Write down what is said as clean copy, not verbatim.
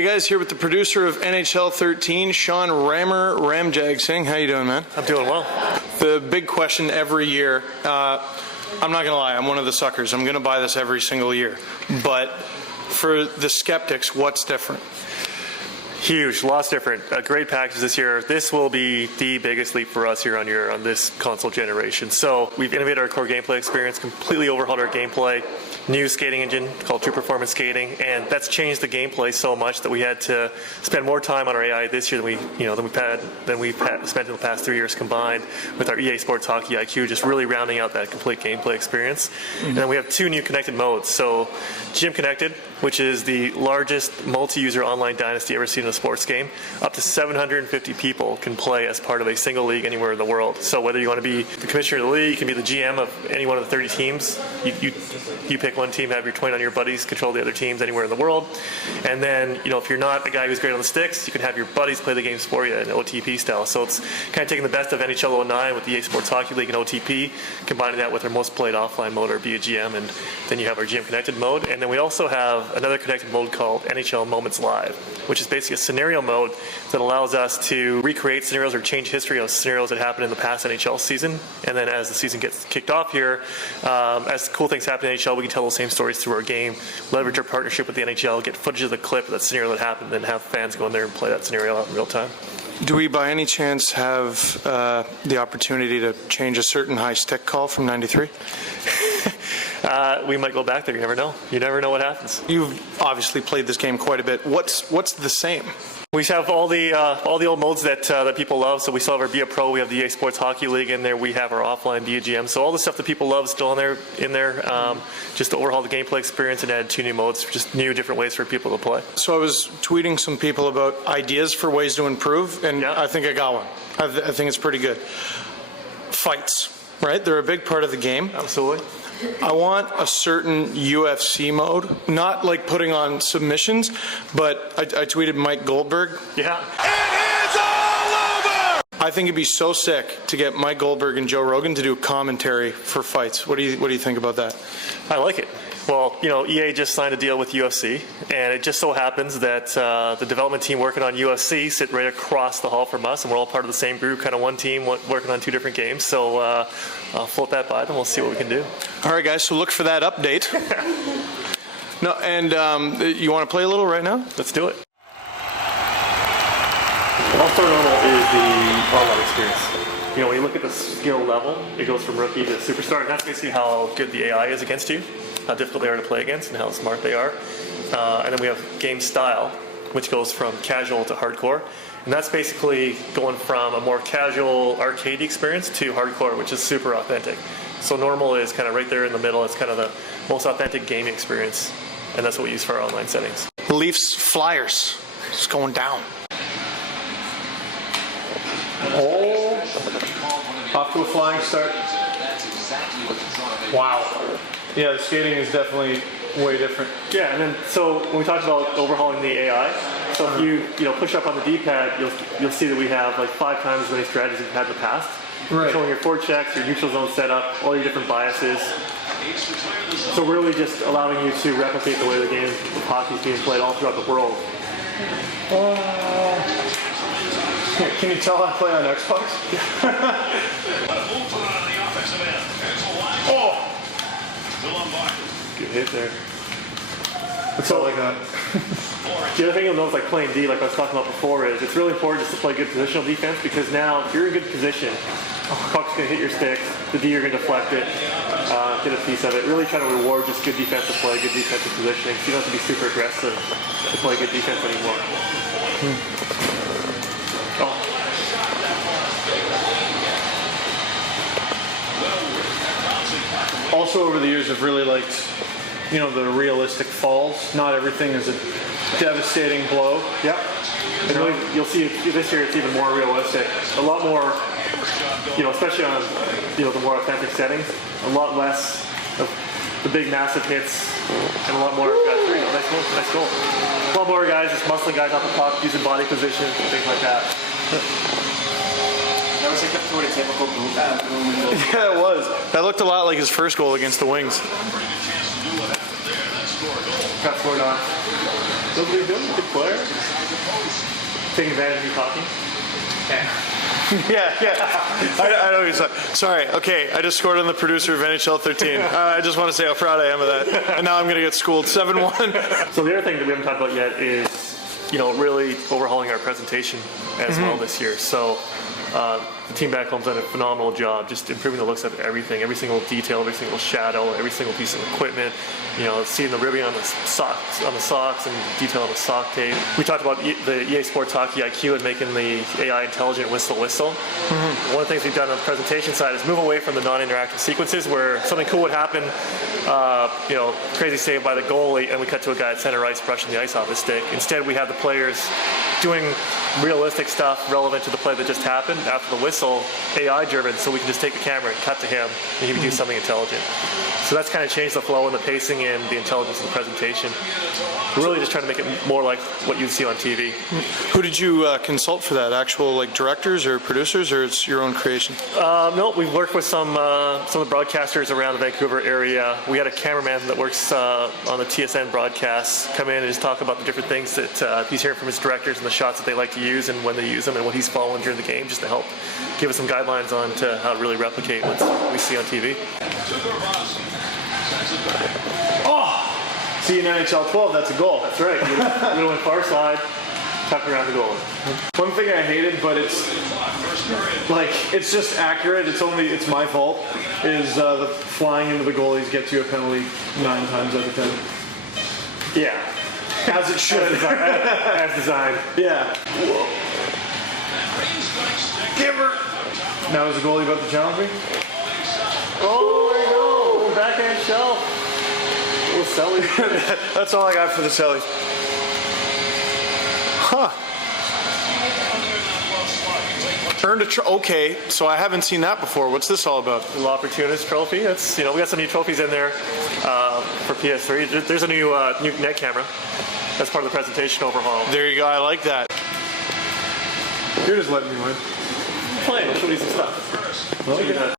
Hey guys, here with the producer of NHL 13, Sean Ramjagsingh. How you doing, man? I'm doing well. The big question every year, I'm not going to lie, I'm one of the suckers. I'm going to buy this every single year. But for the skeptics, what's different? Huge, lots different. A great package this year. This will be the biggest leap for us here on this console generation. So we've innovated our core gameplay experience, completely overhauled our gameplay, new skating engine called True Performance Skating, and that's changed the gameplay so much that we had to spend more time on our AI this year than we've spent in the past 3 years combined with our EA Sports Hockey IQ, just really rounding out that complete gameplay experience. Mm-hmm. And then we have 2 new connected modes. So Gym Connected, which is the largest multi-user online dynasty ever seen in a sports game. Up to 750 people can play as part of a single league anywhere in the world. So whether you want to be the commissioner of the league, you can be the GM of any one of the 30 teams. You pick one team, have your 20 on your buddies, control the other teams anywhere in the world. And then, if you're not a guy who's great on the sticks, you can have your buddies play the games for you in OTP style. So it's kind of taking the best of NHL 09 with the EA Sports Hockey League and OTP, combining that with our most played offline mode, or be a GM, and then you have our GM Connected mode. And then we also have another connected mode called NHL Moments Live, which is basically a scenario mode that allows us to recreate scenarios or change history of scenarios that happened in the past NHL season. And then as the season gets kicked off here, as cool things happen in NHL, we can tell those same stories through our game, leverage our partnership with the NHL, get footage of the clip of that scenario that happened, and have fans go in there and play that scenario out in real time. Do we by any chance have the opportunity to change a certain high stick call from 93? We might go back there. You never know. You never know what happens. You've obviously played this game quite a bit. What's the same? We have all the old modes that people love. So we still have our Be a Pro. We have the EA Sports Hockey League in there. We have our offline Be a GM. So all the stuff that people love is still in there. Just to overhaul the gameplay experience and add 2 new modes, just new different ways for people to play. So I was tweeting some people about ideas for ways to improve, and I think I got one. I think it's pretty good. Fights, right? They're a big part of the game. Absolutely. I want a certain UFC mode, not like putting on submissions, but I tweeted Mike Goldberg. Yeah. It is all over! I think it'd be so sick to get Mike Goldberg and Joe Rogan to do commentary for fights. What do you think about that? I like it. Well, EA just signed a deal with UFC, and it just so happens that the development team working on UFC sit right across the hall from us, and we're all part of the same group, kind of one team working on 2 different games. So I'll float that by them. We'll see what we can do. All right, guys, so look for that update. No, and you want to play a little right now? Let's do it. All-Star Normal is the online experience. When you look at the skill level, it goes from rookie to superstar, and that's basically how good the AI is against you, how difficult they are to play against, and how smart they are. And then we have game style, which goes from casual to hardcore. And that's basically going from a more casual arcade experience to hardcore, which is super authentic. So normal is kind of right there in the middle. It's kind of the most authentic gaming experience, and that's what we use for our online settings. Leafs Flyers. It's going down. Oh, off to a flying start. Wow. Yeah, the skating is definitely way different. Yeah, and then so when we talked about overhauling the AI, so if you push up on the D-pad, you'll see that we have like 5 times as many strategies we've had in the past. Right. Showing your forechecks, your neutral zone setup, all your different biases. So really just allowing you to replicate the way the game of hockey is being played all throughout the world. Can you tell I play on Xbox? Oh! Good hit there. That's all I got. The other thing you'll notice, like playing D, like I was talking about before, is it's really important just to play good positional defense, because now if you're in good position, the puck's going to hit your sticks, the D you're going to deflect it, get a piece of it. Really try to reward just good defensive play, good defensive positioning, so you don't have to be super aggressive to play good defense anymore. Also, over the years, I've really liked, the realistic falls. Not everything is a devastating blow. Yeah. And really, you'll see this year it's even more realistic. A lot more, especially on, the more authentic settings. A lot less of the big massive hits, and a lot more guys. Nice goal. A lot more guys just muscling guys off the puck, using body position, things like that. That was like a prototypical boom. Yeah, it was. That looked a lot like his first goal against the Wings. Got scored on. Those are doing good player. Taking advantage of you talking. Yeah. I know what you're saying. Sorry. Okay, I just scored on the producer of NHL 13. I just want to say how proud I am of that. And now I'm going to get schooled 7-1. So the other thing that we haven't talked about yet is, really overhauling our presentation as well this year. So the team back home's done a phenomenal job just improving the looks of everything, every single detail, every single shadow, every single piece of equipment. Seeing the ribbing on the socks and detail on the sock tape. We talked about the EA Sports Hockey IQ and making the AI intelligent whistle. Mm-hmm. One of the things we've done on the presentation side is move away from the non-interactive sequences where something cool would happen, crazy save by the goalie, and we cut to a guy at center ice brushing the ice off his stick. Instead, we have the players doing realistic stuff relevant to the play that just happened after the whistle, AI driven, so we can just take the camera and cut to him and he can do something intelligent. So that's kind of changed the flow and the pacing and the intelligence of the presentation. We're really just trying to make it more like what you'd see on TV. Who did you consult for that? Actual directors or producers, or it's your own creation? No, we've worked with some of the broadcasters around the Vancouver area. We had a cameraman that works on the TSN broadcasts come in and just talk about the different things that he's hearing from his directors and the shots that they like to use and when they use them and what he's following during the game, just to help give us some guidelines on to how to really replicate what we see on TV. See, in NHL 12, that's a goal. That's right. You're going far side, tucking around the goal. One thing I hated, but it's just accurate. It's my fault. Is the flying into the goalies gets you a penalty 9 times out of 10. Yeah. As it should. As designed. Yeah. Whoa. Give her. Now is the goalie about to challenge me? Oh, there you go. Backhand shelf. That's all I got for the Sellies. Huh. Earned a okay, so I haven't seen that before. What's this all about? The Opportunist Trophy. That's we got some new trophies in there for PS3. There's a new net camera. That's part of the presentation overhaul. There you go. I like that. You're just letting me win. Playing. Show you some stuff. Well,